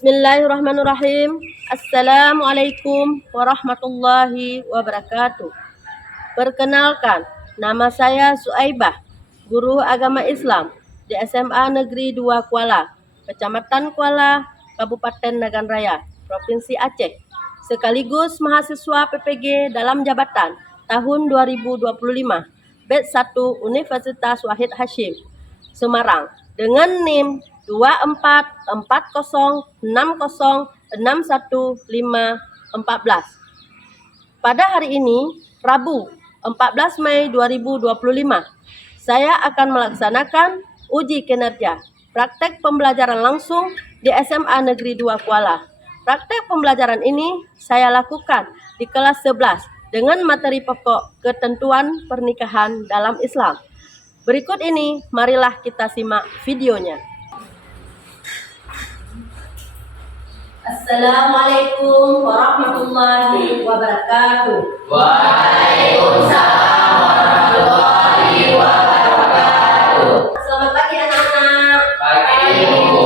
Bismillahirrahmanirrahim. Assalamualaikum warahmatullahi wabarakatuh. Perkenalkan, nama saya Suaibah, guru agama Islam di SMA Negeri 2 Kuala, Kecamatan Kuala, Kabupaten Nagan Raya, Provinsi Aceh, sekaligus mahasiswa PPG dalam jabatan tahun 2025, Batch 1 Universitas Wahid Hasyim, Semarang, dengan NIM 244060611514. Pada hari ini, Rabu 14 Mei 2025, saya akan melaksanakan uji kinerja praktek pembelajaran langsung di SMA Negeri 2 Kuala. Praktek pembelajaran ini saya lakukan di kelas 11 dengan materi pokok ketentuan pernikahan dalam Islam. Berikut ini, marilah kita simak videonya. Assalamualaikum warahmatullahi wabarakatuh. Waalaikumsalam warahmatullahi wabarakatuh. Selamat pagi anak-anak. Pagi Ibu.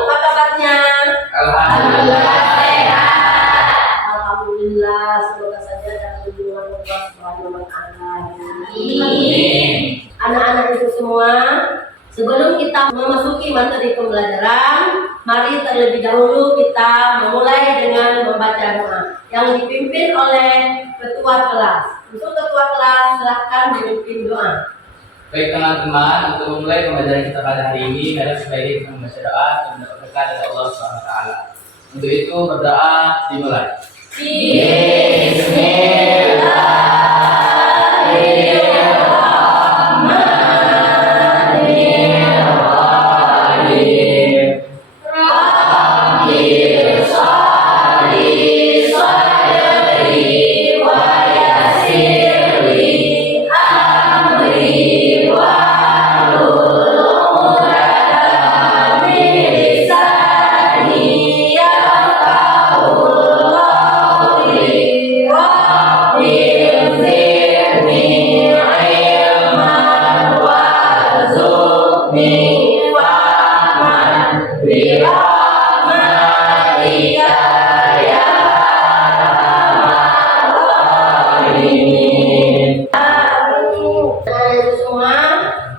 Apa kabarnya? Alhamdulillah sehat. Alhamdulillah, semoga saja dalam lindungan Allah Subhanahu wa Ta'ala. Amin. Anak-anak itu semua, sebelum kita memasuki materi pembelajaran, mari terlebih dahulu kita memulai dengan membaca doa yang dipimpin oleh ketua kelas. Untuk ketua kelas, silahkan memimpin doa. Baik teman-teman, untuk memulai pembelajaran kita pada hari ini, mari sebaiknya kita membaca doa dan mendapat berkah dari Allah SWT. Untuk itu berdoa dimulai.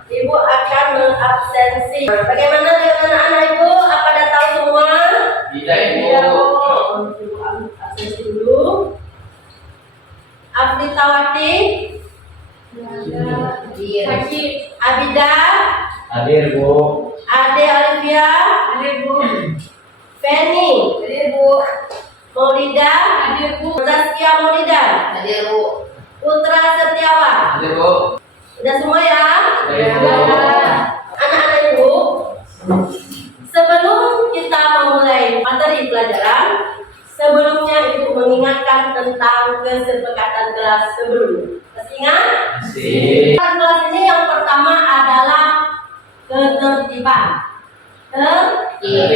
Ibu akan mengabsensi. Bagaimana dengan anak-anak Ibu? Apa dah tahu semua? Tidak Ibu. Ibu absensi dulu. Afritawati, Abida, Hadir Bu. Ade Olivia, Hadir Bu. Feni, Hadir Bu. Maulida, Hadir Bu. Zaskia Maulida, Hadir Bu. Putra Setiawan. Hadir Bu. Udah semua ya? Hadir Bu. Anak-anak Ibu, sebelum kita memulai materi pelajaran, sebelumnya Ibu mengingatkan tentang kesepakatan kelas sebelumnya. Masih ingat? Masih. Kelas ini yang pertama adalah ketertiban. Tertib.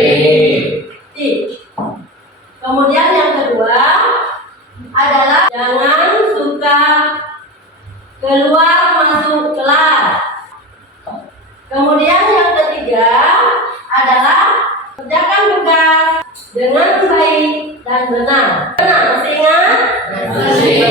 Kemudian yang kedua adalah jangan suka keluar masuk kelas. Kemudian yang ketiga adalah kerjakan tugas dengan baik dan benar. Benar, masih ingat? Masih.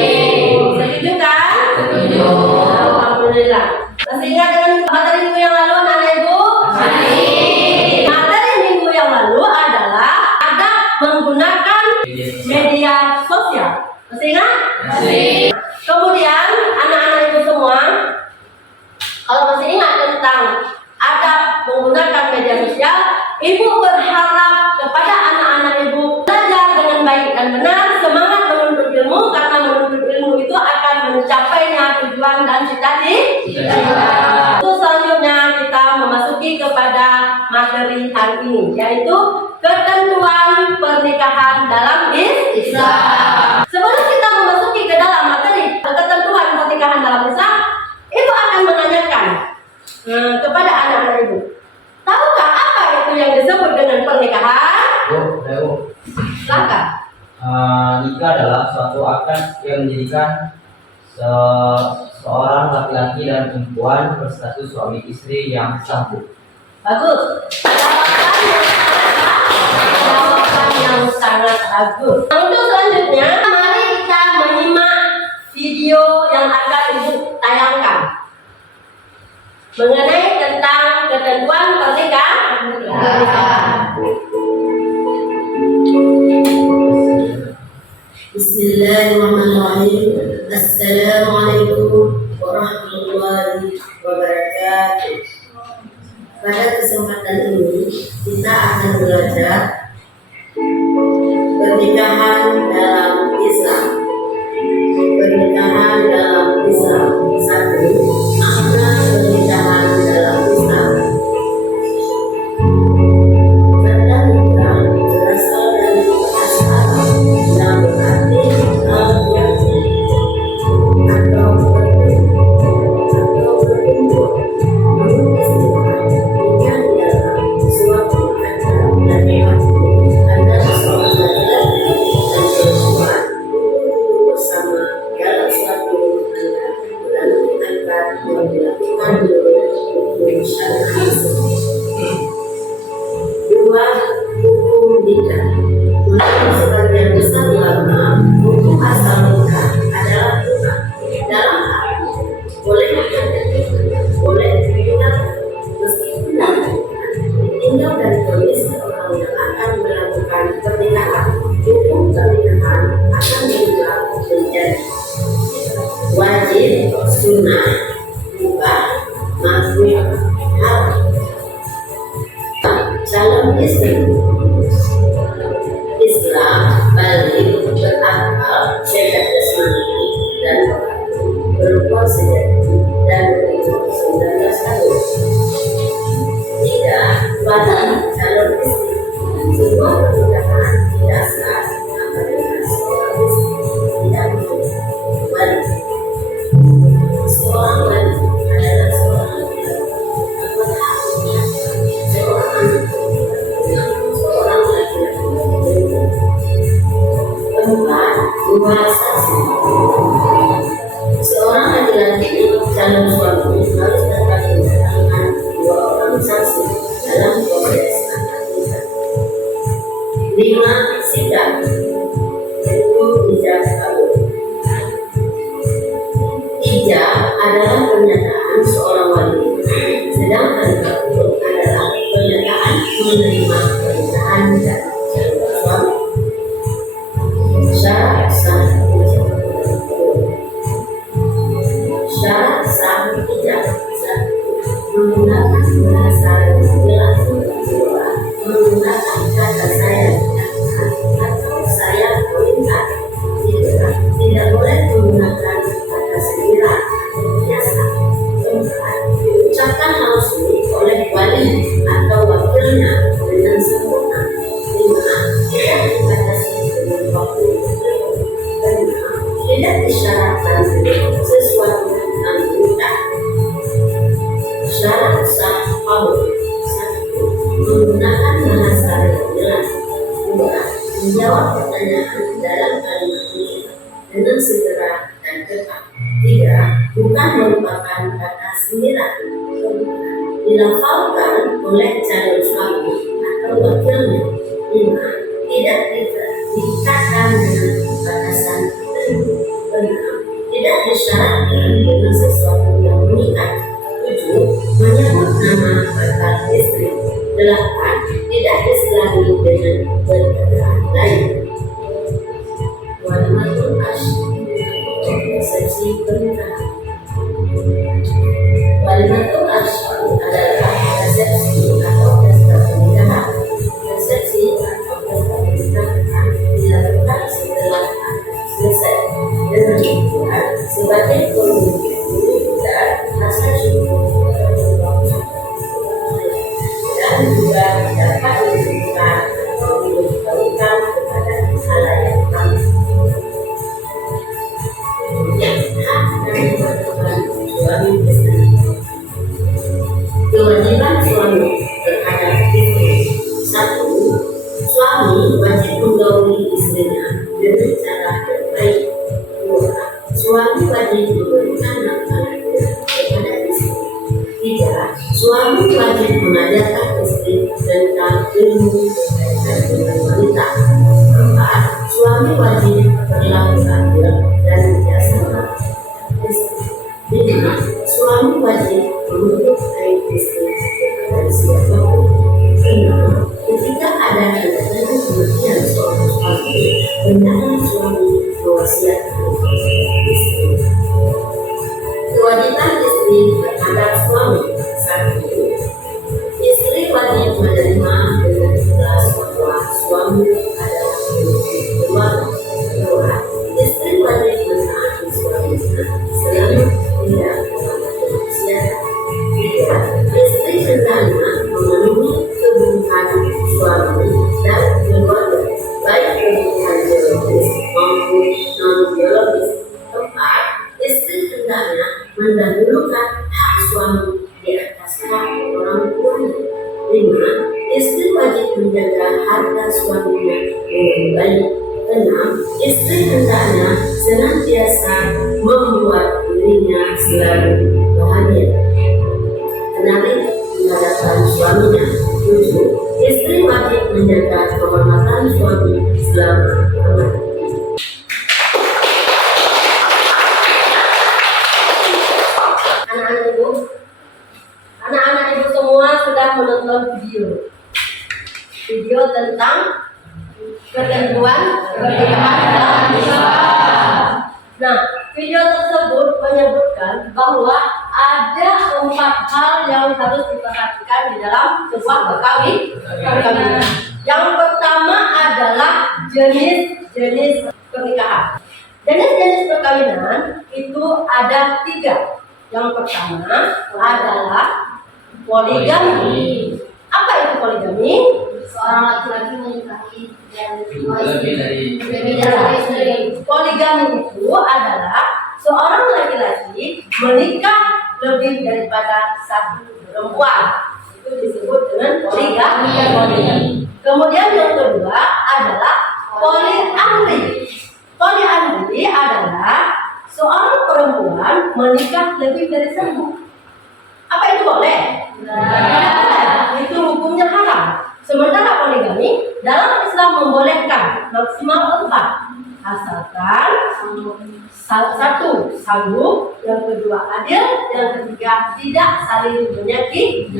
Setuju kan? Setuju. Alhamdulillah. Masih ingat dengan materi minggu yang lalu, anak Ibu? Masih. Materi minggu yang lalu adalah adab menggunakan media sosial. Masih ingat? Masih. Kemudian anak-anak Ibu semua, kalau masih ingat tentang adab menggunakan media sosial, Ibu berharap kepada anak-anak Ibu belajar dengan baik dan benar, semangat menuntut ilmu, karena menuntut ilmu itu akan mencapainya tujuan dan cita-cita. Untuk selanjutnya kita memasuki kepada materi hari ini, yaitu ketentuan pernikahan dalam Islam. Sebelum kita memasuki ke dalam materi ketentuan pernikahan dalam Islam, Ibu akan menanyakan kepada anak-anak Ibu, tahukah apa itu yang disebut dengan pernikahan? Bu. Silakan. Nikah adalah suatu akad yang menjadikan seorang laki-laki dan perempuan berstatus suami istri yang sah. Bagus. Jawabannya adalah Jawaban yang sangat bagus. Untuk selanjutnya, mari kita menyimak video yang akan Ibu tayangkan mengenai tentang ketentuan pernikahan. Bismillahirrahmanirrahim. Assalamualaikum warahmatullahi wabarakatuh. Pada kesempatan ini kita akan belajar pernikahan dalam Islam. Pernikahan dalam Islam. Satu, makna pernikahan dalam Islam. Kata nikah berasal dari bahasa Arab yang berarti al-yaqin atau berkumpul. Menurut istilah, nikah adalah suatu acara dan waktu antara seorang laki-laki dan perempuan untuk duduk bersama dalam suatu rumah tangga lalu diangkat dan dilakukan menurut hukum syariat. Dua, hukum nikah. Menurut sebagian besar ulama, hukum asal nikah adalah nikah dalam arti boleh boleh ditinggalkan meskipun ditinggal dari kondisi orang yang akan melakukan pernikahan. Hukum pernikahan akan berubah menjadi wajib, sunnah, mubah, makruh, haram. Calon istri Islam balik berakal, sehat jasmani dan berumur sejati dan berumur 19 tahun. Tiga, wajib calon istri. Sebuah pernikahan tidak sah apabila seorang istri tidak memiliki wali. Seorang wali adalah seorang laki-laki yang berhak menyiapkan seorang anak seorang laki-laki. Keempat, saksi. Seorang laki-laki calon suami harus dapat mendatangkan 2 orang saksi dalam proses akad nikah. 5, sidang. Itu ijab kabul. Ijab adalah pernyataan seorang wali, sedangkan kabul adalah pernyataan menerima pernikahan dan calon suami. Syarat sah ijab. Menggunakan bahasa yang jelas. Kedua, menggunakan kata saya atau saya perintah. Tidak boleh menggunakan kata sekira atau biasa. Keempat, diucapkan langsung oleh wali atau wakilnya dengan sempurna. 5, tidak dibatasi dengan waktu tertentu. 6, tidak disyaratkan sesuatu tentang nikah. Syarat sah kabul. 1, menggunakan bahasa yang jelas. 2, menjawab pertanyaan dalam kalimat nikah dengan segera dan tepat. 3, bukan merupakan kata sindiran. 4, dilafalkan oleh calon suami atau wakilnya. 5, tidak dikatakan dengan batasan tertentu. 6, tidak disyaratkan dengan sesuatu yang mengikat. 7, menyebut nama bakal istri. 8, tidak diselangi dengan perkataan lain. Walimatul asyik, resepsi pernikahan. Walimatul asyik adalah resepsi atau pesta pernikahan. Resepsi atau pesta pernikahan dilakukan setelah akad selesai dengan tujuan sebagai penghubung dan rasa syukur dan juga dapat diberikan atau diberitahukan kepada halayak ramai. Kemudian hak dan kewajiban suami istri. Kewajiban suami terhadap istri. 1, suami wajib menggauli istrinya dengan cara terbaik. 2, suami wajib memberikan nafkah kepada istri. 3, suami wajib mengajarkan istri tentang ilmu berkaitan wajib berlaku adil dan bijaksana. Lima, suami wajib menuntut aib istri kepada siapapun. Enam, ketika ada tanda-tanda kematian seorang suami, hendaknya suami mewasiatkan istri. Kewajiban istri terhadap suami. Satu, istri wajib menerima dengan ikhlas bahwa suami adalah pemilik keluarga. Dua, istri wajib menaati suaminya selama tidak melanggar maksiat. Tiga, istri hendaknya memenuhi kebutuhan suami dan keluarga, baik kebutuhan biologis maupun non biologis. Empat, istri hendaknya mendahulukan hak suami di atas hak orang tuanya. Lima, istri wajib menjaga harta suaminya dengan baik. Enam, istri hendaknya senantiasa membuat dirinya selalu bahagia, menarik di hadapan suaminya. Tujuh, istri wajib menjaga kehormatan suami selama-lamanya. Anak-anak ibu semua sudah menonton video tentang ketentuan pernikahan dalam Islam. Nah, video tersebut menyebutkan bahwa ada 4 hal yang harus diperhatikan di dalam sebuah perkawinan. Yang pertama adalah jenis-jenis pernikahan. Jenis-jenis perkawinan itu ada 3. Yang pertama adalah poligami. Apa itu poligami? Seorang laki-laki menikahi yang Lebih dari istri. Poligami itu adalah seorang laki-laki menikah lebih daripada satu perempuan. Itu disebut dengan poligami. Kemudian yang kedua adalah poliandri. Poliandri adalah seorang perempuan menikah lebih dari satu. Apa itu boleh? Nah, itu hukumnya haram. Sementara poligami dalam Islam membolehkan maksimal 4, asalkan satu sanggup, yang kedua adil, yang ketiga tidak saling menyakiti.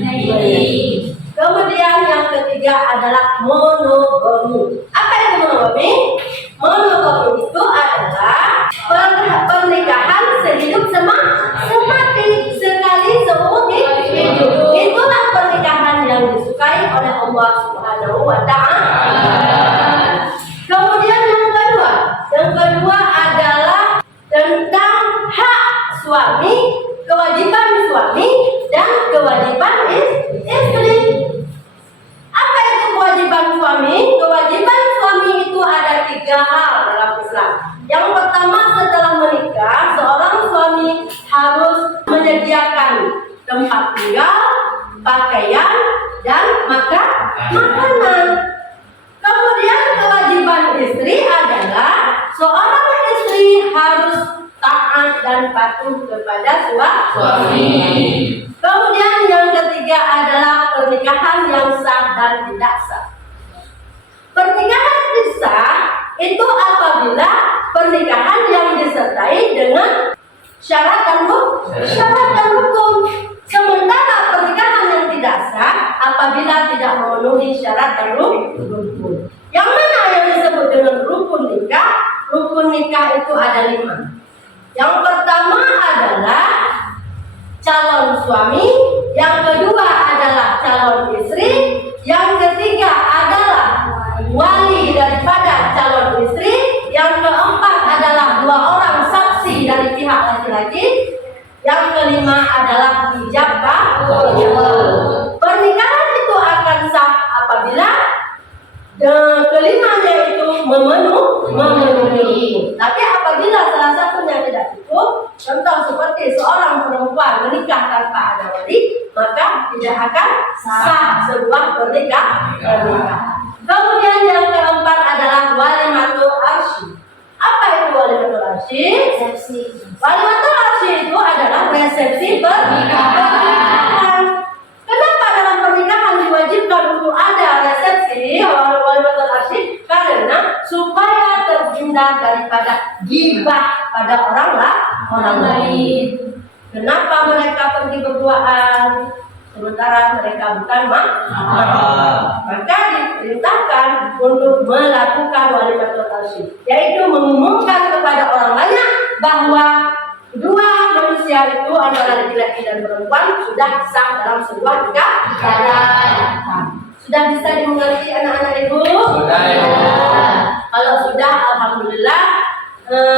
Kemudian yang ketiga adalah monogami. Apa itu monogami? Monogami itu adalah pernikahan sehidup semati, sekali seumur hidup. Itulah pernikahan yang disukai oleh Allah Subhanahu wa Ta'ala. Kemudian yang kedua adalah tentang hak suami, kewajiban suami dan kewajiban istri. Apa itu kewajiban suami? Kewajiban suami itu ada 3 hal dalam Islam. Yang pertama, setelah menikah, seorang suami harus menyediakan tempat tinggal, pakaian, dan makanan. Kemudian kewajiban istri adalah seorang istri harus taat dan patuh kepada suami. Kemudian yang ketiga adalah pernikahan yang sah dan tidak sah. Pernikahan yang sah itu apabila pernikahan yang disertai dengan syarat dan hukum. Sementara pernikahan yang tidak sah apabila tidak memenuhi syarat dan hukum. Yang mana yang disebut dengan rukun nikah? Rukun nikah itu ada 5. Yang pertama adalah calon suami, yang kedua adalah calon istri, yang ketiga adalah wali daripada calon istri, yang keempat adalah 2 orang saksi dari pihak laki-laki, yang kelima adalah ijab kabul. Pernikahan itu akan sah apabila kelimanya itu memenuhi. Tapi apabila salah satunya tidak cukup, contoh seperti seorang perempuan menikah tanpa ada wali, maka tidak akan sah sebuah pernikahan. Kemudian yang keempat adalah walimatul arsy. Apa itu walimatul arsy? Walimatul arsy itu adalah resepsi pernikahan. Kenapa dalam pernikahan diwajibkan untuk ada resepsi walimatul arsy? Karena supaya terjun menghindar daripada gibah pada orang lain. Kenapa mereka pergi berduaan sementara mereka bukan mahram? Maka diperintahkan untuk melakukan walimatul tasyrik, yaitu mengumumkan kepada orang banyak bahwa kedua manusia itu antara laki-laki dan perempuan sudah sah dalam sebuah nikah. Sudah bisa dimengerti anak-anak ibu? Sudah, Ibu. Kalau sudah, alhamdulillah.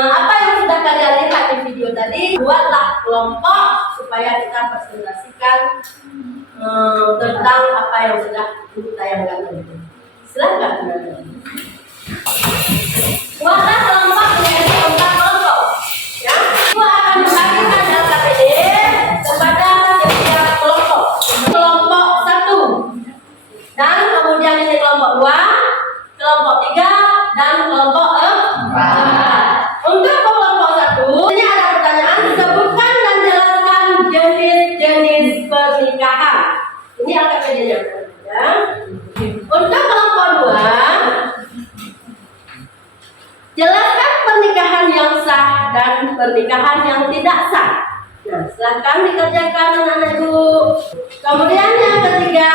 Apa yang sudah kalian lihat di video tadi, buatlah kelompok supaya kita presentasikan tentang apa yang sudah ditayangkan tadi. Silakan. Buatlah kelompok menjadi 4 kelompok. Ya, Ibu akan membagikan data PDF kepada setiap kelompok. Kelompok 1, dan kemudian ini kelompok 2, kelompok 3, dan kelompok 4. Untuk kelompok 1, ini ada pertanyaan, sebutkan dan jelaskan jenis-jenis pernikahan. Ini AKPD-nya. Ya. Untuk kelompok 2, jelaskan pernikahan yang sah dan pernikahan yang tidak sah. Nah, silakan dikerjakan anak-anak ibu. Kemudian yang ketiga,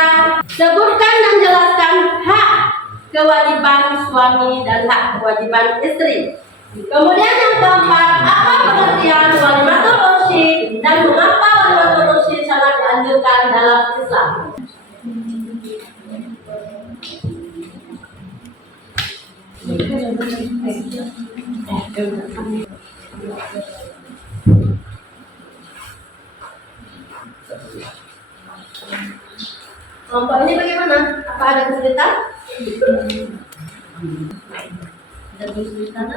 sebutkan dan jelaskan hak kewajiban suami dan hak kewajiban istri. Kemudian yang keempat, apa pengertian walimatul ursyid dan mengapa walimatul ursyid sangat dianjurkan dalam Islam. Kelompok ini bagaimana? Apa ada kesulitan? Ada kesulitan?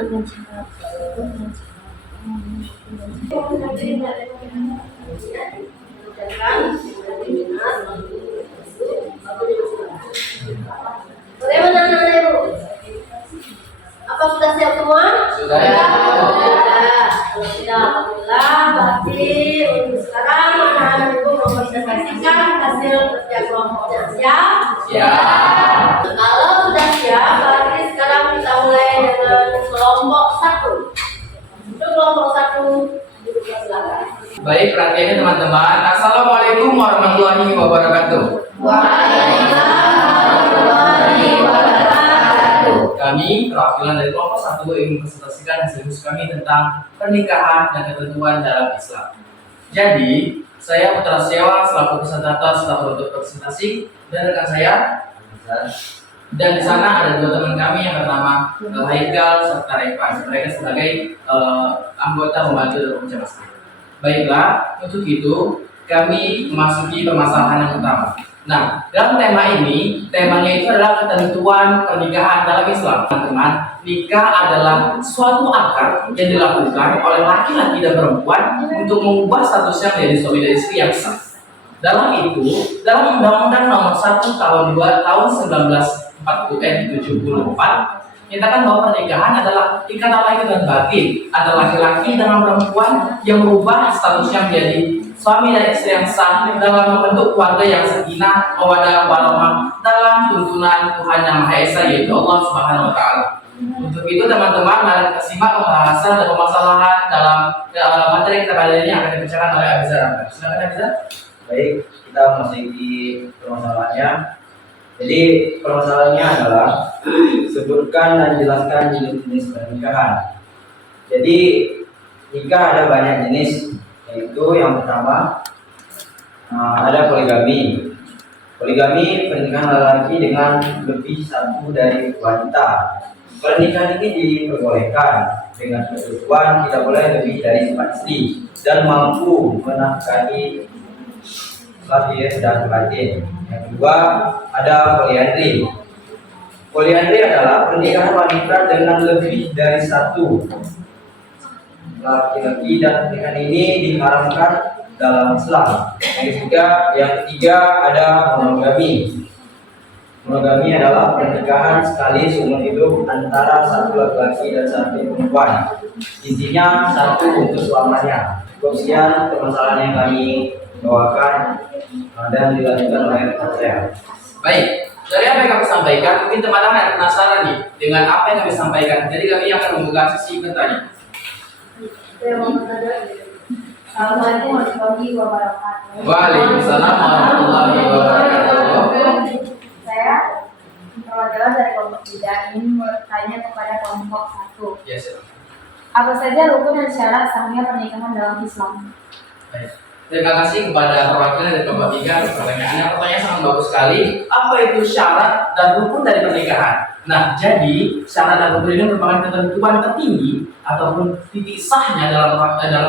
Bagaimana anak-anak ibu? Apa sudah siap semua? Sudah, ya. Kalau sudah, alhamdulillah. Berarti untuk sekarang anak-anak ibu mempresentasikan hasil kerja kelompoknya. Siap? Siap. Kalau sudah siap, berarti sekarang kita mulai dengan kelompok 1. Untuk kelompok 1, silakan. Baik, perhatiannya teman-teman. Assalamualaikum warahmatullahi wabarakatuh. Kami perwakilan dari kelompok 1 ingin mempresentasikan hasil diskusi kami tentang pernikahan dan ketentuan dalam Islam. Jadi, saya Putra Setiawan selaku peserta setelah untuk presentasi dan rekan saya. Dan di sana ada 2 teman kami yang bernama Haikal serta Revan. Mereka sebagai anggota membantu dalam penjelasan. Baiklah, untuk itu kami memasuki permasalahan yang utama. Nah, dalam tema ini, temanya itu adalah ketentuan pernikahan dalam Islam. Teman-teman, nikah adalah suatu akad yang dilakukan oleh laki-laki dan perempuan untuk mengubah statusnya menjadi suami dan istri yang sah. Dalam Undang-Undang Nomor 1 Tahun 1974 menyatakan bahwa pernikahan adalah ikatan lahir dan batin antara laki-laki dengan perempuan yang merubah statusnya menjadi suami dan istri yang sah dalam membentuk keluarga yang sakinah, mawaddah, warahmah dalam tuntunan Tuhan Yang Maha Esa, yaitu Allah Subhanahu wa taala. Untuk itu teman-teman, mari kita simak pembahasan dan permasalahan dalam materi kita kali ini akan dibacakan oleh Abizar Ahmad. Silakan Abizar. Baik, kita memasuki permasalahannya. Jadi permasalahannya adalah sebutkan dan jelaskan jenis-jenis pernikahan. Jadi nikah ada banyak jenis, yaitu yang pertama ada poligami. Poligami pernikahan laki-laki dengan lebih satu dari wanita. Pernikahan ini diperbolehkan dengan ketentuan tidak boleh lebih dari 4 istri dan mampu menafkahi lahir dan batin. Yang kedua ada poliandri. Poliandri adalah pernikahan wanita dengan lebih dari 1 laki-laki dan pernikahan ini diharamkan dalam Islam. Yang ketiga ada monogami. Monogami adalah pernikahan sekali seumur hidup antara 1 laki-laki dan 1 perempuan. Intinya 1 untuk selamanya. Sekian permasalahan yang kami bawakan dan dilanjutkan oleh rekan saya. Baik, Dari apa yang kami sampaikan, mungkin teman-teman ada penasaran nih dengan apa yang kami sampaikan. Jadi kami akan membuka sesi bertanya. Assalamualaikum warahmatullahi wabarakatuh. Waalaikumsalam warahmatullahi wabarakatuh. Saya perwakilan dari kelompok 3 ingin bertanya kepada kelompok 1. Ya, silakan. Apa saja rukun dan syarat sahnya pernikahan dalam Islam? Baik. Terima kasih kepada perwakilan dari kelompok 3 pertanyaannya. Pertanyaan sangat bagus sekali. Apa itu syarat dan rukun dari pernikahan? Nah, jadi syarat dan rukun ini merupakan ketentuan tertinggi ataupun titik sahnya dalam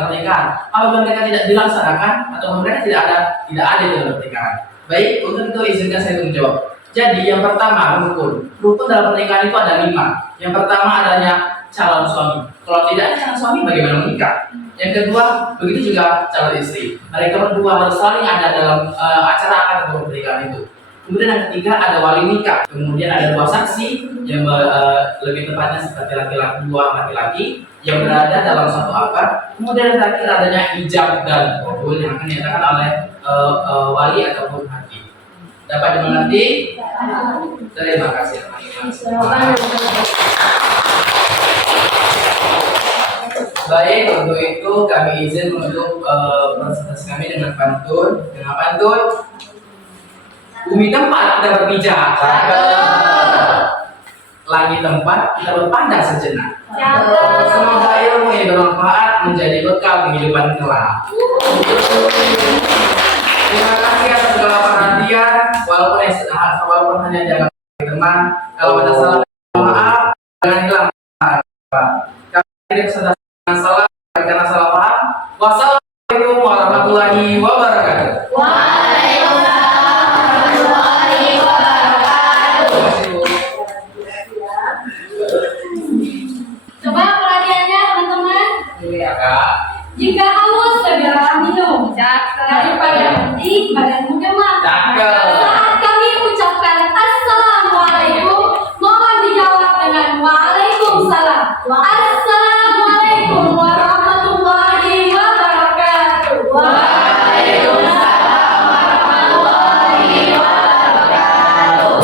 pernikahan. Apabila mereka tidak dilaksanakan atau mereka tidak ada dalam pernikahan. Baik, untuk itu izinkan saya untuk menjawab. Jadi yang pertama rukun. Rukun dalam pernikahan itu ada 5. Yang pertama adanya calon suami. Kalau tidak ada calon suami, bagaimana menikah? Yang kedua, begitu juga calon istri. Mereka berdua harus saling ada dalam acara akad atau pernikahan itu. Kemudian yang ketiga ada wali nikah. Kemudian ada 2 saksi yang lebih tepatnya seperti laki-laki 2 laki-laki yang berada dalam satu akad. Kemudian yang terakhir adanya ijab dan qabul yang akan dinyatakan oleh wali ataupun hakim. Dapat dimengerti? Terima kasih. Baik, untuk itu kami izin untuk presentasi kami dengan pantun. Dengan pantun, bumi tempat kita berpijak, langit tempat kita berpandang sejenak. Semoga ilmu yang bermanfaat menjadi bekal kehidupan kelak. Terima kasih atas segala perhatian, walaupun hanya jaga teman. Kalau ada salah, maaf, jangan hilang. Kami tidak sedang salah karena salah paham. Wassalamualaikum warahmatullahi wabarakatuh. Waalaikumsalam warahmatullahi wabarakatuh. Coba perhatiannya teman-teman. Iya, Kak. Jika haus segera minum. Daripada nanti badanmu demam. Saat kami ucapkan assalamualaikum, mohon dijawab dengan waalaikumsalam. Assalamualaikum warahmatullahi wabarakatuh. Waalaikumsalam warahmatullahi wabarakatuh.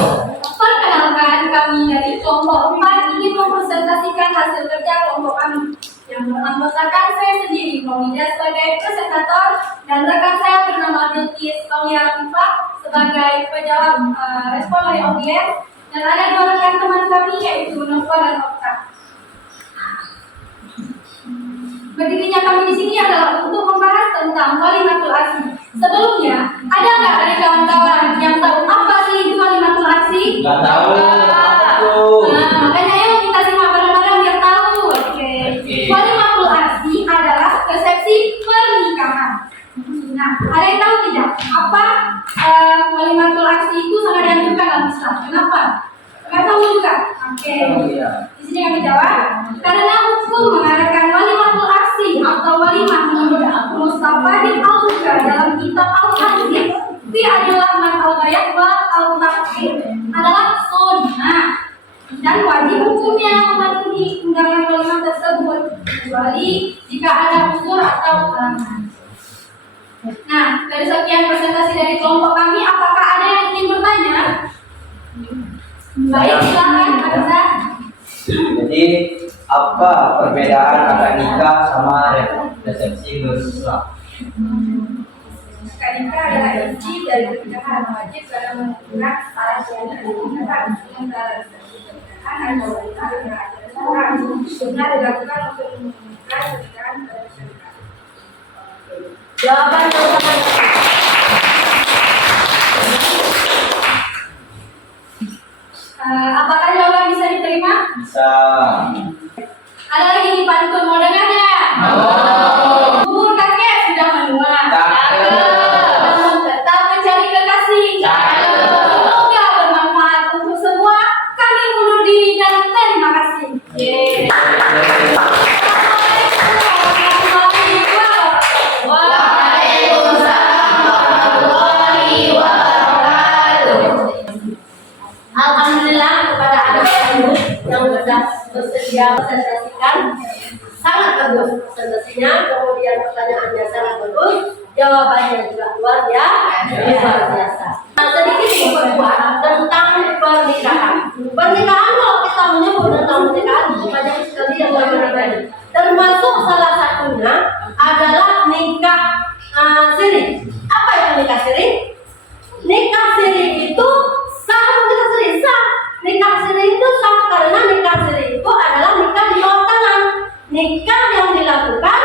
Perkenalkan, kami dari kelompok 4 ingin mempresentasikan hasil kerja kelompok kami yang beranggotakan saya sendiri, Maulida sebagai presentator dan rekan saya bernama Bilkis Aulia Rifa sebagai penjawab respon dari audiens, dan ada 2 rekan teman kami yaitu Nova dan Okta. Berdirinya kami di sini adalah untuk membahas tentang walimatul asli. Sebelumnya, ada nggak dari kawan-kawan yang tahu apa sih itu walimatul asli? Nggak tahu. Apa tuh? Nah, makanya yuk kita simak bareng-bareng biar tahu. Oke. Walimatul asli adalah resepsi pernikahan. Nah, ada yang tahu tidak apa walimatul asli itu sangat dianjurkan dalam Islam? Kenapa? Nggak tahu juga. Oke. Di sini kami jawab. Karena hukum mengadakan walimatul asli atau walimah menurut Mustafa bin Al-Bukhari dalam kitab Al-Hadis fi adalah man al-bayat wa al-takhir adalah sunnah dan wajib hukumnya mematuhi undangan walimah tersebut kecuali jika ada uzur atau halangan. Nah, dari sekian presentasi dari kelompok kami, apakah ada yang ingin bertanya? Baik, silakan Hamzah. Jadi apa perbedaan akad nikah sama resepsi menurut Islam? Akad nikah adalah inti dari pernikahan wajib karena menunjukkan syarat yang dilakukan sementara resepsi pernikahan atau walimah adalah ajaran Islam. Sunnah dilakukan untuk menunjukkan pernikahan pada masyarakat. Jawaban yang sangat Apakah jawaban bisa diterima? Bisa. Ada lagi di pantun, mau dengar nggak? Bubur kakek sudah menua. Namun tetap mencari kekasih. Semoga bermanfaat untuk semua. Kami undur diri dan terima kasih. Alhamdulillah kepada anak-anak yang sudah bersedia presentasikan sangat bagus presentasinya, kemudian pertanyaannya sangat bagus, jawabannya juga luar biasa. Nah, sedikit memperkuat tentang pernikahan. Pernikahan kalau kita menyebut tentang pernikahan banyak sekali yang berbeda. Termasuk salah satunya adalah nikah siri. Apa itu nikah siri? Nikah siri itu sah atau nikah siri? Sah. Nikah siri itu sah karena nikah siri itu adalah nikah di bawah tangan. Nikah yang dilakukan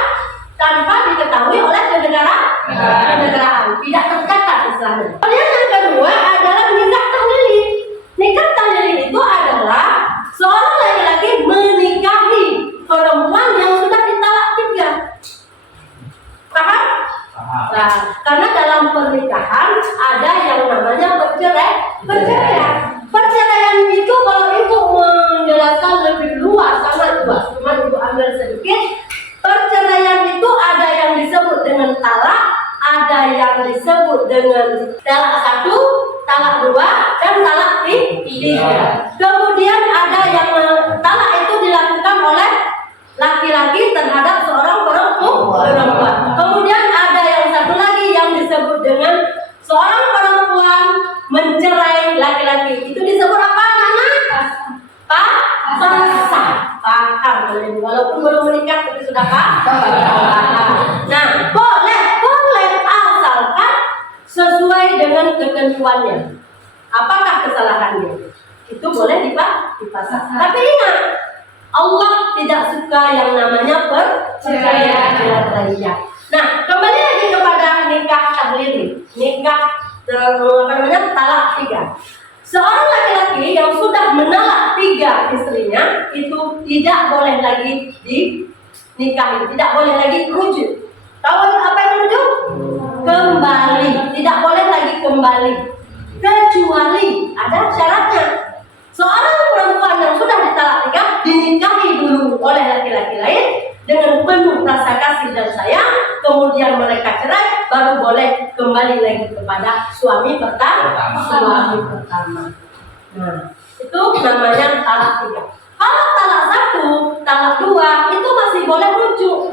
tanpa diketahui oleh kenegaraan, tidak tercatat istilahnya. Kemudian yang kedua adalah nikah tahlili. Nikah tahlili itu adalah seorang laki-laki menikahi perempuan yang sudah ditalak 3. Paham? Nah, karena dalam pernikahan ada yang namanya perceraian. Perceraian itu kalau ibu menjelaskan lebih luas, sangat luas, cuma ibu ambil sedikit. Perceraian itu ada yang disebut dengan talak, ada yang disebut dengan talak 1, talak 2, dan talak 3. Kemudian ada yang talak itu dilakukan oleh laki-laki terhadap seorang perempuan. Kemudian ada yang satu lagi yang disebut dengan seorang perempuan mencerai laki-laki. Itu disebut apa, Nana? Pasah. Paham, walaupun belum menikah tapi sudah paham. Nah, boleh asalkan sesuai dengan ketentuannya. Apakah kesalahannya? Itu boleh dipasang. Tapi ingat, Allah tidak suka yang namanya perceraian. Nah, kembali lagi kepada nikah tahlili, nikah talak 3. Seorang laki-laki yang sudah menalak 3 istrinya itu tidak boleh lagi dinikahi, tidak boleh lagi rujuk. Tahu apa itu rujuk? Kembali, tidak boleh lagi kembali, kecuali ada syaratnya. Seorang perempuan yang sudah ditalak 3 dinikahi dulu oleh laki-laki lain dengan penuh rasa kasih dan sayang, kemudian mereka cerai, baru boleh kembali lagi kepada suami pertama. Nah, itu namanya talak 3. Kalau talak 1, talak 2 itu masih boleh rujuk.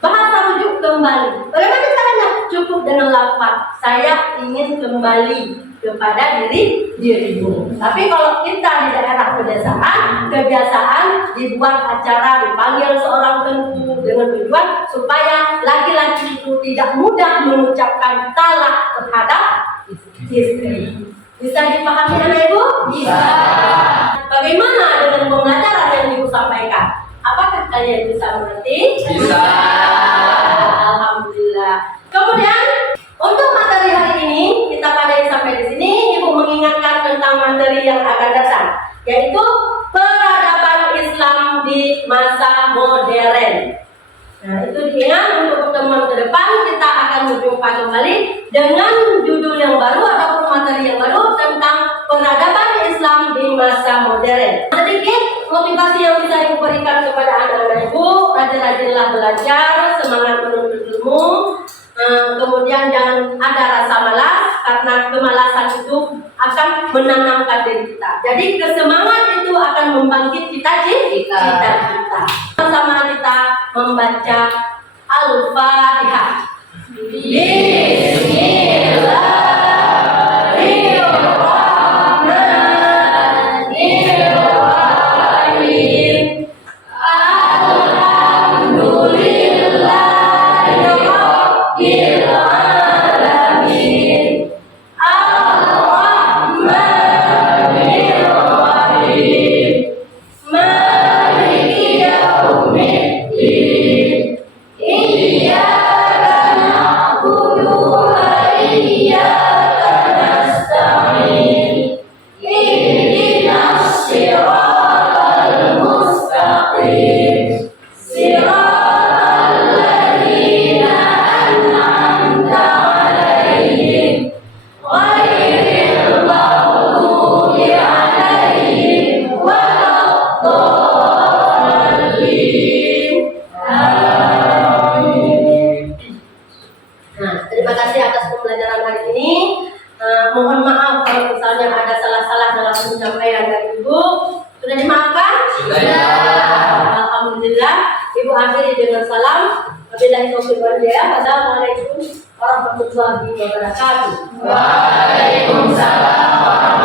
Bahasa rujuk kembali. Bagaimana caranya? Cukup dengan lafaz saya ingin kembali kepada dirimu. Tapi kalau kita di daerah kebiasaan dibuat acara, dipanggil seorang tentu dengan tujuan supaya laki-laki itu tidak mudah mengucapkan talak terhadap istri. Bisa dipahami anak ibu? Bisa. Bagaimana dengan pembelajaran yang ibu sampaikan? Apakah kalian bisa mengerti? Bisa. Alhamdulillah. Kemudian untuk materi hari ini kita pada sampai di sini. Ibu mengingatkan tentang materi yang akan datang, yaitu peradaban Islam di masa modern. Nah, itu diingat untuk pertemuan ke depan kita akan berjumpa kembali dengan judul yang baru ataupun materi yang baru tentang peradaban Islam di masa modern. Sedikit motivasi yang bisa ibu berikan kepada anak-anak ibu, rajin-rajinlah belajar, semangat menuntut ilmu. Kemudian jangan ada rasa malas, karena kemalasan itu akan menanamkan diri kita. Jadi kesemangat itu akan membangkit cita-cita. Sama-sama kita membaca Al-Fatihah. Bismillahirrahmanirrahim. Alhamdulillahirabbil alamin. Ar-Rahmanir Rahim. Maliki yaumiddin. Iyyaka na'budu wa iyyaka nasta'in. Ihdinas siratal mustaqim. Siratal ladzina an'amta 'alaihim ghairil maghdubi 'alaihim waladdallin. Amin. Nah, terima kasih atas pembelajaran hari ini. Mohon maaf kalau misalnya ada salah-salah dalam penyampaian dari ibu. Sudah dimaafkan? Sudah. Alhamdulillah. Ibu akhiri dengan salam. Wabillahi taufiq wal hidayah. Wassalamualaikum warahmatullahi wabarakatuh. Waalaikumsalam warahmatullahi